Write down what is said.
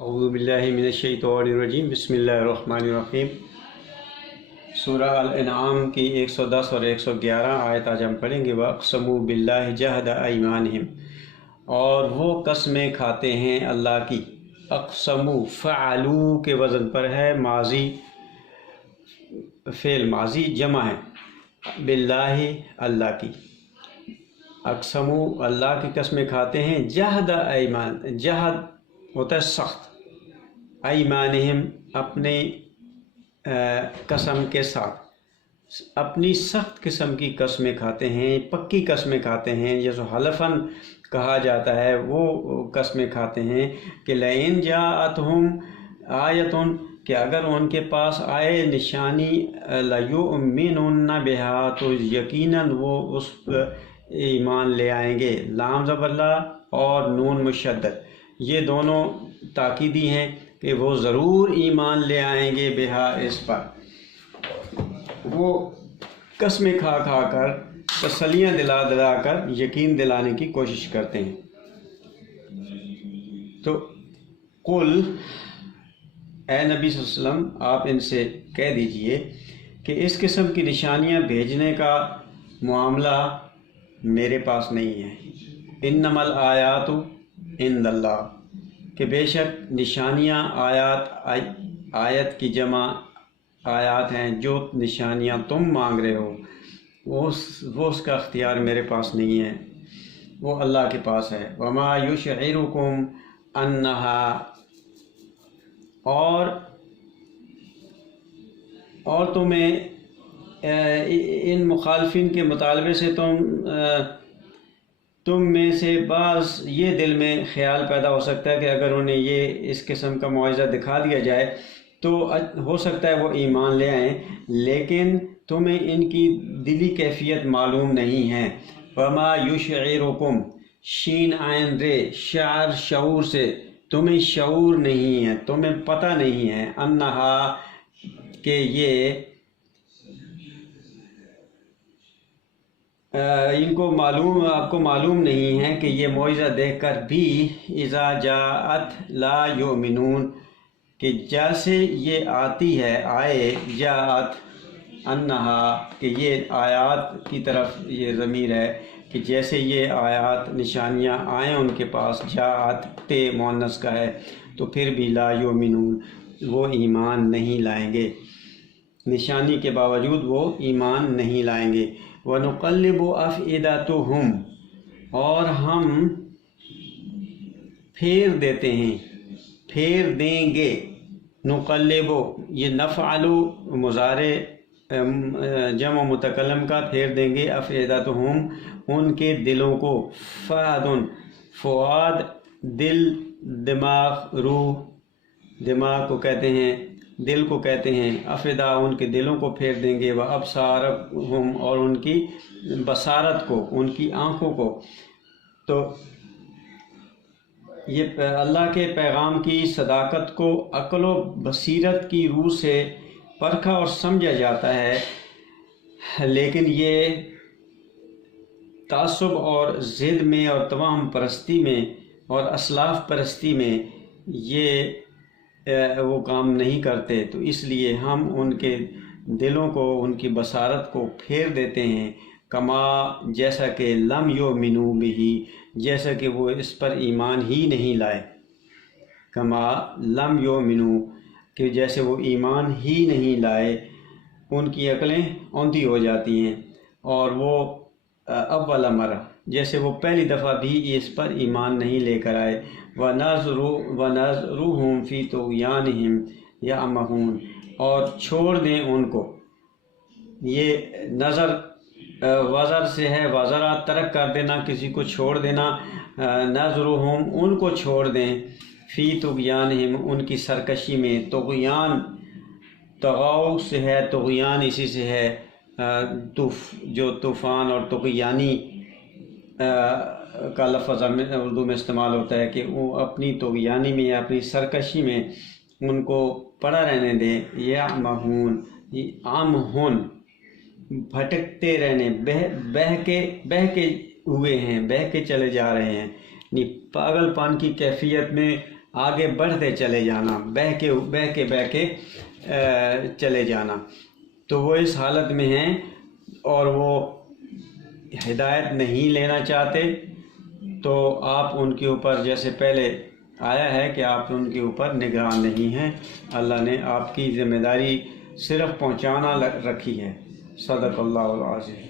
اعوذ باللہ من الشیطان الرجیم بسم اللہ الرحمن الرحیم۔ سورہ الانعام کی 110 اور 111 آیت آج ہم پڑھیں گے۔ وَاقْسَمُوا بِاللَّهِ جَهْدَ أَيْمَانِهِمْ، اور وہ قسمیں کھاتے ہیں اللہ کی۔ اقسموا فعلو کے وزن پر ہے، ماضی فعل ماضی جمع ہے، باللہ اللہ کی۔ اقسموا اللہ کی قسمیں کھاتے ہیں، جہد ایمان، جہد ہوتا ہے سخت، ایمانہم اپنے قسم کے ساتھ، اپنی سخت قسم کی قسمیں کھاتے ہیں، پکی قسمیں کھاتے ہیں، جیسے حلفاً کہا جاتا ہے وہ قسمیں کھاتے ہیں کہ لئن جاءتہم آیتن، کہ اگر ان کے پاس آئے نشانی، لیؤمنن بہا، تو یقیناً وہ اس ایمان لے آئیں گے۔ لام زبر لا اور نون مشدد، یہ دونوں تاکیدی ہیں کہ وہ ضرور ایمان لے آئیں گے، بہا اس پر۔ وہ قسمیں کھا کھا کر، تسلیاں دلا دلا کر یقین دلانے کی کوشش کرتے ہیں۔ تو قل، اے نبی صلی اللہ علیہ وسلم آپ ان سے کہہ دیجئے کہ اس قسم کی نشانیاں بھیجنے کا معاملہ میرے پاس نہیں ہے۔ انما الآیات عند اللہ، کہ بے شک نشانیاں آیت کی جمع آیات ہیں، جو نشانیاں تم مانگ رہے ہو وہ اس کا اختیار میرے پاس نہیں ہے، وہ اللہ کے پاس ہے۔ وما یشعرکم انہا، اور تمہیں ان مخالفین کے مطالبے سے تم میں سے بعض یہ دل میں خیال پیدا ہو سکتا ہے کہ اگر انہیں یہ اس قسم کا معجزہ دکھا دیا جائے تو ہو سکتا ہے وہ ایمان لے آئیں، لیکن تمہیں ان کی دلی کیفیت معلوم نہیں ہے۔ وما یشعرکم، شین عین رے، شعر شعور سے، تمہیں شعور نہیں ہے، تمہیں پتہ نہیں ہے، انہا کہ یہ ان کو معلوم، آپ کو معلوم نہیں ہے کہ یہ معجزہ دیکھ کر بھی اذا جاءت لا یؤمنون، کہ جیسے یہ آتی ہے، آئے، جاءت انہا، کہ یہ آیات کی طرف یہ ضمیر ہے، کہ جیسے یہ آیات نشانیاں آئیں ان کے پاس، جاءت تے مؤنث کا ہے، تو پھر بھی لا یؤمنون، وہ ایمان نہیں لائیں گے، نشانی کے باوجود وہ ایمان نہیں لائیں گے۔ وَنُقَلِّبُ أَفْئِدَتَهُمْ، اور ہم پھیر دیتے ہیں، پھیر دیں گے، نقلب، یہ نفعل مضارع جمع متکلم کا، پھیر دیں گے، أَفْئِدَتَهُمْ ان کے دلوں کو، فؤاد، فؤاد دل، دماغ، روح، دماغ کو کہتے ہیں، دل کو کہتے ہیں، افئدہ ان کے دلوں کو پھیر دیں گے، وابصارہم، اور ان کی بصارت کو، ان کی آنکھوں کو۔ تو یہ اللہ کے پیغام کی صداقت کو عقل و بصیرت کی روح سے پرکھا اور سمجھا جاتا ہے، لیکن یہ تعصب اور ضد میں اور توہم پرستی میں اور اسلاف پرستی میں یہ وہ کام نہیں کرتے، تو اس لیے ہم ان کے دلوں کو، ان کی بصارت کو پھیر دیتے ہیں، کما جیسا کہ لم یؤمنوا بہ، جیسا کہ وہ اس پر ایمان ہی نہیں لائے، کما لم یؤمنوا، کہ جیسے وہ ایمان ہی نہیں لائے، ان کی عقلیں اوندھی ہو جاتی ہیں، اور وہ اول مرہ، جیسے وہ پہلی دفعہ بھی اس پر ایمان نہیں لے کر آئے۔ وَنَذْرُهُمْ فِي طُغْيَانِهِمْ يَعْمَهُونَ، اور چھوڑ دیں ان کو، یہ نظر وزر سے ہے، وزرا ترک کر دینا، کسی کو چھوڑ دینا، نَذْرُهُمْ ان کو چھوڑ دیں، فی طغیانہم ان کی سرکشی میں، طغیان طغاؤ سے ہے، طغیان اسی سے ہے، جو طوفان اور طغیانی کا لفظ اردو میں استعمال ہوتا ہے، کہ وہ اپنی طغیانی میں یا اپنی سرکشی میں ان کو پڑا رہنے دیں، یعمہون، عمہن بھٹکتے رہنے، بہہ کے ہوئے ہیں، بہہ کے چلے جا رہے ہیں، یعنی پاگل پان کی کیفیت میں آگے بڑھتے چلے جانا، بہہ کے چلے جانا۔ تو وہ اس حالت میں ہیں اور وہ ہدایت نہیں لینا چاہتے، تو آپ ان کے اوپر، جیسے پہلے آیا ہے کہ آپ ان کے اوپر نگران نہیں ہیں، اللہ نے آپ کی ذمہ داری صرف پہنچانا رکھی ہے۔ صدق اللہ العظیم۔